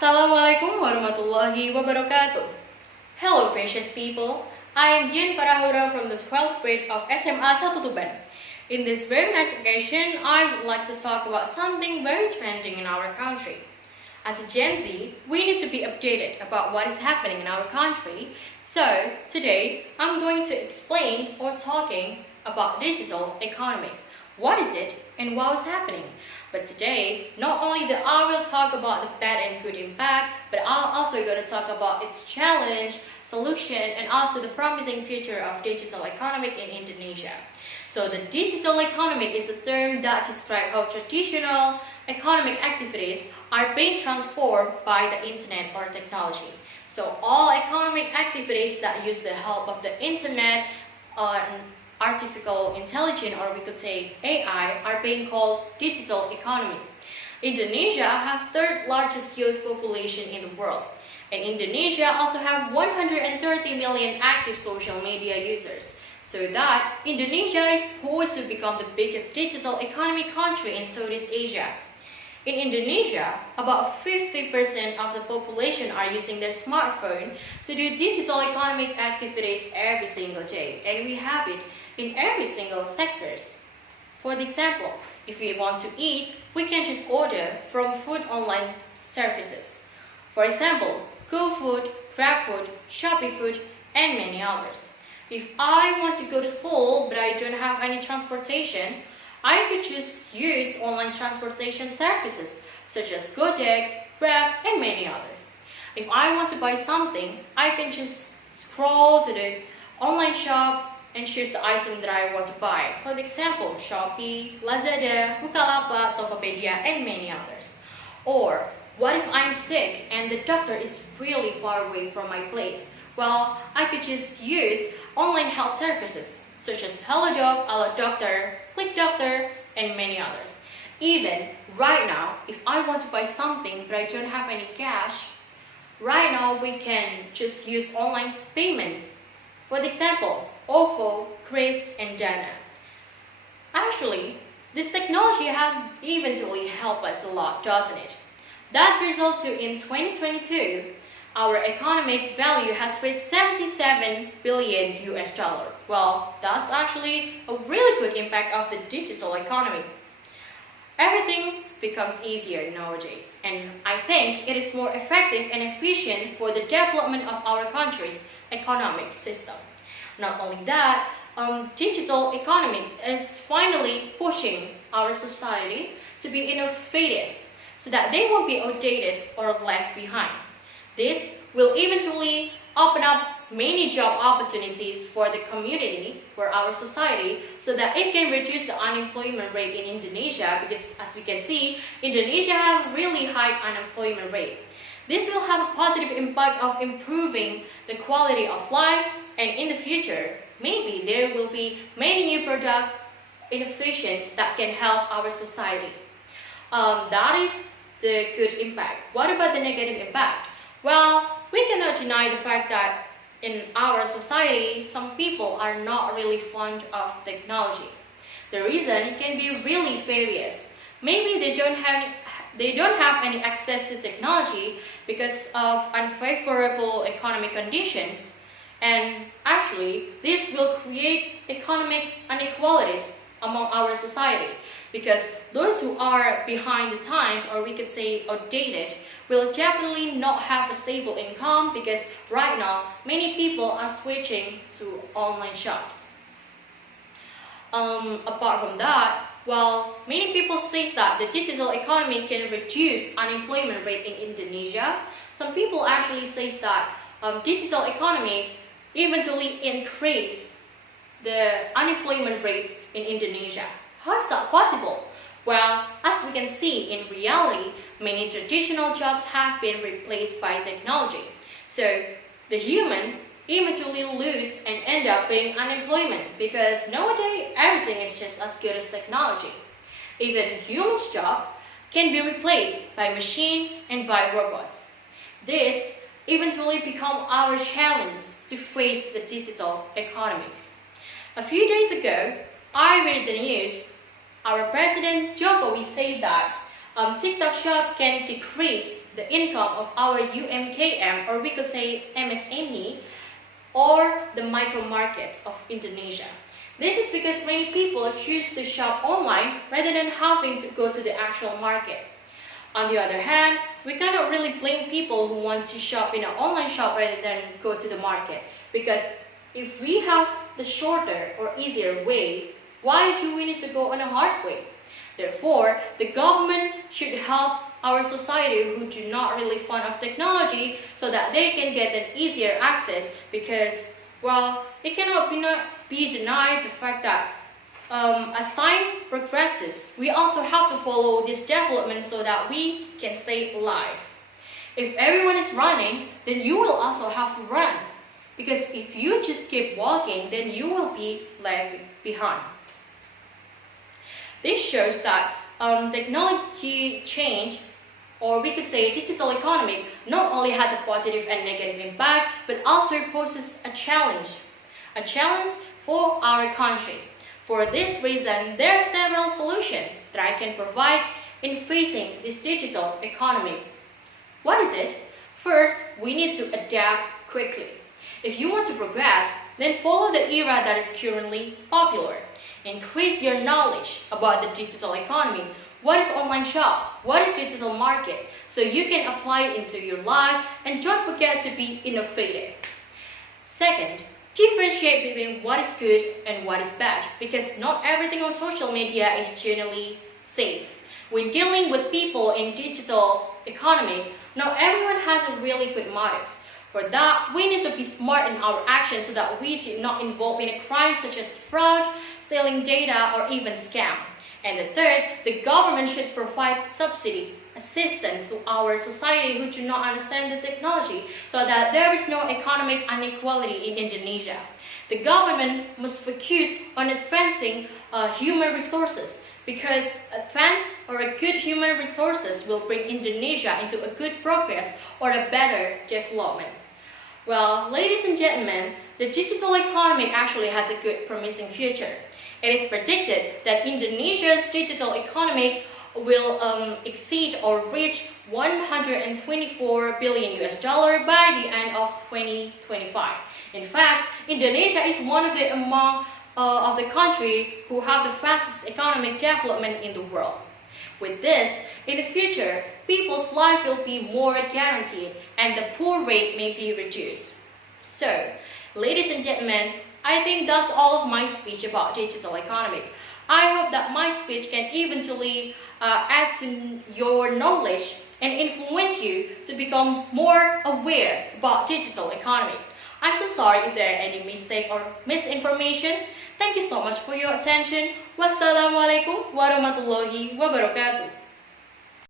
Assalamualaikum warahmatullahi wabarakatuh. Hello precious people, I am Jihan Farah from the 12th grade of SMA 1 Tuban. In this very nice occasion, I would like to talk about something very trending in our country. As a Gen Z, we need to be updated about what is happening in our country. So today, I'm going to explain or talking about digital economy. What is it and what is happening? But today, not only that I will talk about the bad and good impact, but I'm also going to talk about its challenge, solution, and also the promising future of digital economy in Indonesia. So the digital economy is a term that describes how traditional economic activities are being transformed by the internet or technology. So all economic activities that use the help of the internet artificial intelligence, or we could say AI, are being called digital economy. Indonesia has third largest youth population in the world, and Indonesia also have 130 million active social media users. So that Indonesia is poised to become the biggest digital economy country in Southeast Asia. In Indonesia, about 50% of the population are using their smartphone to do digital economic activities every single day, and we have it in every single sectors. For example, if we want to eat, we can just order from food online services. For example, GoFood, GrabFood, Shopee Food, and many others. If I want to go to school but I don't have any transportation, I could just use online transportation services such as Gojek, Grab, and many others. If I want to buy something, I can just scroll to the online shop and choose the item that I want to buy. For example, Shopee, Lazada, Bukalapak, Tokopedia, and many others. Or, what if I'm sick and the doctor is really far away from my place? Well, I could just use online health services such as HelloDoc, Hello Doctor, Click Doctor, and many others. Even right now, if I want to buy something but I don't have any cash, right now we can just use online payment. For example, OVO, Kris, and Dana. Actually, this technology has eventually helped us a lot, doesn't it? That results to in 2022, our economic value has reached 77 billion US dollar. Well, that's actually a really good impact of the digital economy. Everything becomes easier nowadays, and I think it is more effective and efficient for the development of our country's economic system. Not only that, digital economy is finally pushing our society to be innovative so that they won't be outdated or left behind. This will eventually open up many job opportunities for the community, for our society, so that it can reduce the unemployment rate in Indonesia, because as we can see, Indonesia has really high unemployment rate. This will have a positive impact of improving the quality of life, and in the future, maybe there will be many new product innovations that can help our society. That is the good impact. What about the negative impact? Well, we cannot deny the fact that in our society, some people are not really fond of technology. The reason can be really various. Maybe they don't have any access to technology because of unfavorable economic conditions, and actually this will create economic inequalities among our society, because those who are behind the times, or we could say outdated, will definitely not have a stable income, because right now many people are switching to online shops. Apart from that, while many people say that the digital economy can reduce unemployment rate in Indonesia, some people actually say that digital economy eventually increase the unemployment rate in Indonesia. How is that possible? Well, as we can see, in reality, many traditional jobs have been replaced by technology. So the human eventually lose and end up being unemployment, because nowadays everything is just as good as technology. Even human's job can be replaced by machine and by robots. This eventually become our challenge to face the digital economics. A few days ago, I read the news. Our President Jokowi said that TikTok shop can decrease the income of our UMKM, or we could say MSME, or the micro markets of Indonesia. This is because many people choose to shop online rather than having to go to the actual market. On the other hand, we cannot really blame people who want to shop in an online shop rather than go to the market, because if we have the shorter or easier way, why do we need to go on a hard way? Therefore, the government should help our society who do not really fond of technology so that they can get an easier access, because, well, it cannot be denied the fact that as time progresses, we also have to follow this development so that we can stay alive. If everyone is running, then you will also have to run, because if you just keep walking, then you will be left behind. This shows that technology change, or we could say digital economy, not only has a positive and negative impact, but also poses a challenge for our country. For this reason, there are several solutions that I can provide in facing this digital economy. What is it? First, we need to adapt quickly. If you want to progress, then follow the era that is currently popular. Increase your knowledge about the digital economy. What is online shop? What is digital market? So you can apply it into your life, and don't forget to be innovative. Second, differentiate between what is good and what is bad, because not everything on social media is generally safe. When dealing with people in digital economy, not everyone has a really good motives. For that, we need to be smart in our actions so that we do not involve in a crime such as fraud, stealing data, or even scam. And the third, the government should provide subsidy, assistance to our society who do not understand the technology, so that there is no economic inequality in Indonesia. The government must focus on advancing human resources, because advanced or a good human resources will bring Indonesia into a good progress or a better development. Well, ladies and gentlemen, the digital economy actually has a good promising future. It is predicted that Indonesia's digital economy will exceed or reach 124 billion US dollar by the end of 2025. In fact, Indonesia is one of the country who have the fastest economic development in the world. With this, in the future, people's life will be more guaranteed and the poor rate may be reduced. So, ladies and gentlemen, I think that's all of my speech about digital economy. I hope that my speech can eventually add to your knowledge and influence you to become more aware about digital economy. I'm so sorry if there are any mistake or misinformation. Thank you so much for your attention. Wassalamualaikum warahmatullahi wabarakatuh.